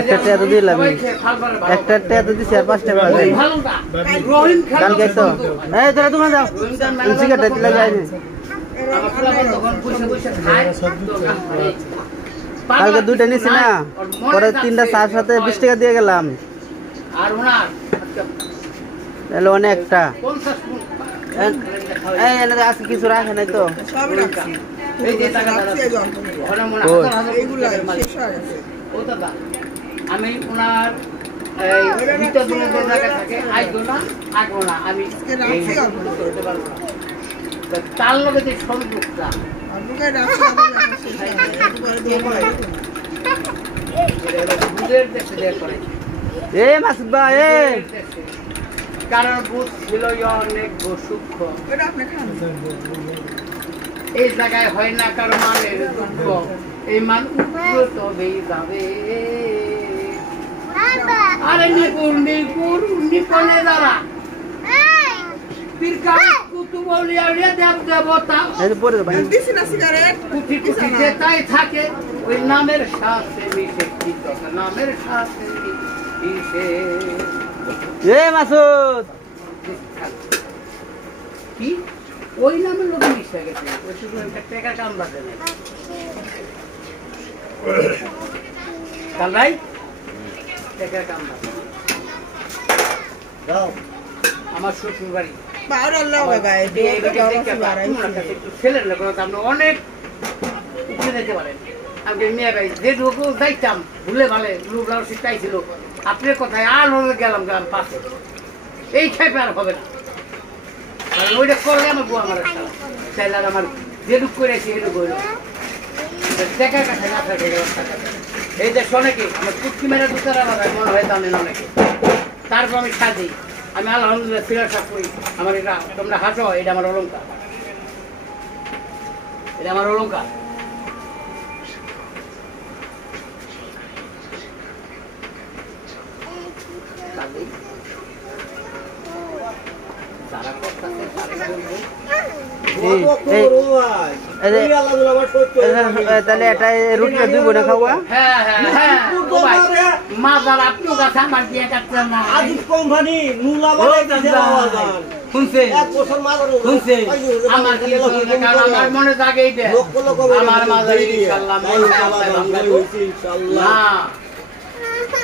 একটা টেয়া তো দিলাম, একটা টেয়া তো দিছি আর 5 টাকা কালকে তো এই তোরা দোকান যাও সিগারেট লাগাই নি কালকে 2টা নিছি না পরে 3টা চার সাথে 20 টাকা দিয়ে গেলাম আর ওনার তাহলে অনেকটা এই এনে আজকে কিছু রাখে নাই তো সব রাখছি এই যে টাকা ওখানে মনে এইগুলো শেষ হয়ে গেছে ও দাদা আমি ওনার এই ভিতর দিনে জায়গা থাকে আইতো না আগো না আমি রাখছি করতে পারবো না তার লগে যে সম্পর্কটা আমাকে রাখছি বুঝের দেখতে দেয়া করে এ মাসুদ ভাই এ কারণ বুঝ ছিল অনেক সূক্ষ্ম এটা আপনি খান এই জায়গায় হয় না কারো মানের দুঃখ এই মান উপরে তবেই যাবে আরে নিপুণে দ্বারা পীরকা কুতুব আউলিয়া দেব দেবতা দিছি না সিগারেট কুঠিতে তাই থাকে ওই নামের সাথে মিশে নামের সাথে মিশে এ মাসুদ কি ওই নামে লোক মিশে গেছে ওই শুধু একটা টাকা কাম বাজে না কাল ভাই টাকা কাম বাজে দাও আমার শ্বশুর বাড়ি বাড়ি লাগা গায়ে দিয়ে ছেলের লোক আমরা অনেক উঠে যেতে পারেন আমি মেয়ে ভাই যে ঢুকু যাইতাম ভুলে ভালে লোকরাও শিখাইছিল আপনার কথায় আর হয়ে গেলাম গ্রাম পাশে এই খেপে আর হবে না কারণ ওইটা করলে আমার বউ আমার চাইলে আমার যেটুক করেছি সেটুক হইল টাকার কাছে না থাকে এই দেশ অনেকে আমার কুটকি মেরে দুটারা বাজায় মনে হয় জানেন অনেকে তারপর আমি সাজি আমি আলহামদুলিল্লাহ ফিরাশা করি আমার এটা তোমরা হাসো এটা আমার অলঙ্কার এটা আমার অলঙ্কার তাহলে এটা রুটিটা 2 বড় খাওয়া হ্যাঁ হ্যাঁ মাদার আপনি কথা মান দিয়ে কাটছেন না আজ কোম্পানি নুলা বলে শুনছে এক বছর মাদার শুনছে আমার কি কারণ আমার মনে জাগে এইটা আমার মাদার ইনশাআল্লাহ ইনশাআল্লাহ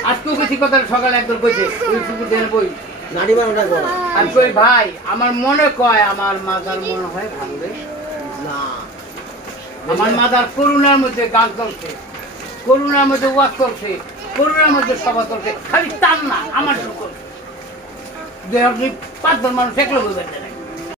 আজকে কিছু কথা সকালে একদম কইছে ওই সুপুর দেন বই নাড়ি মারটা করা আমি কই ভাই আমার মনে কয় আমার মাদার মনে হয় ভাঙবে না আমার মাদার করুণার মধ্যে গান চলছে করুণার মধ্যে ওয়াজ করছে করুণার মধ্যে সভা চলছে খালি তার না আমার শুরু করছে 5 জন মানুষ একলো বলবেন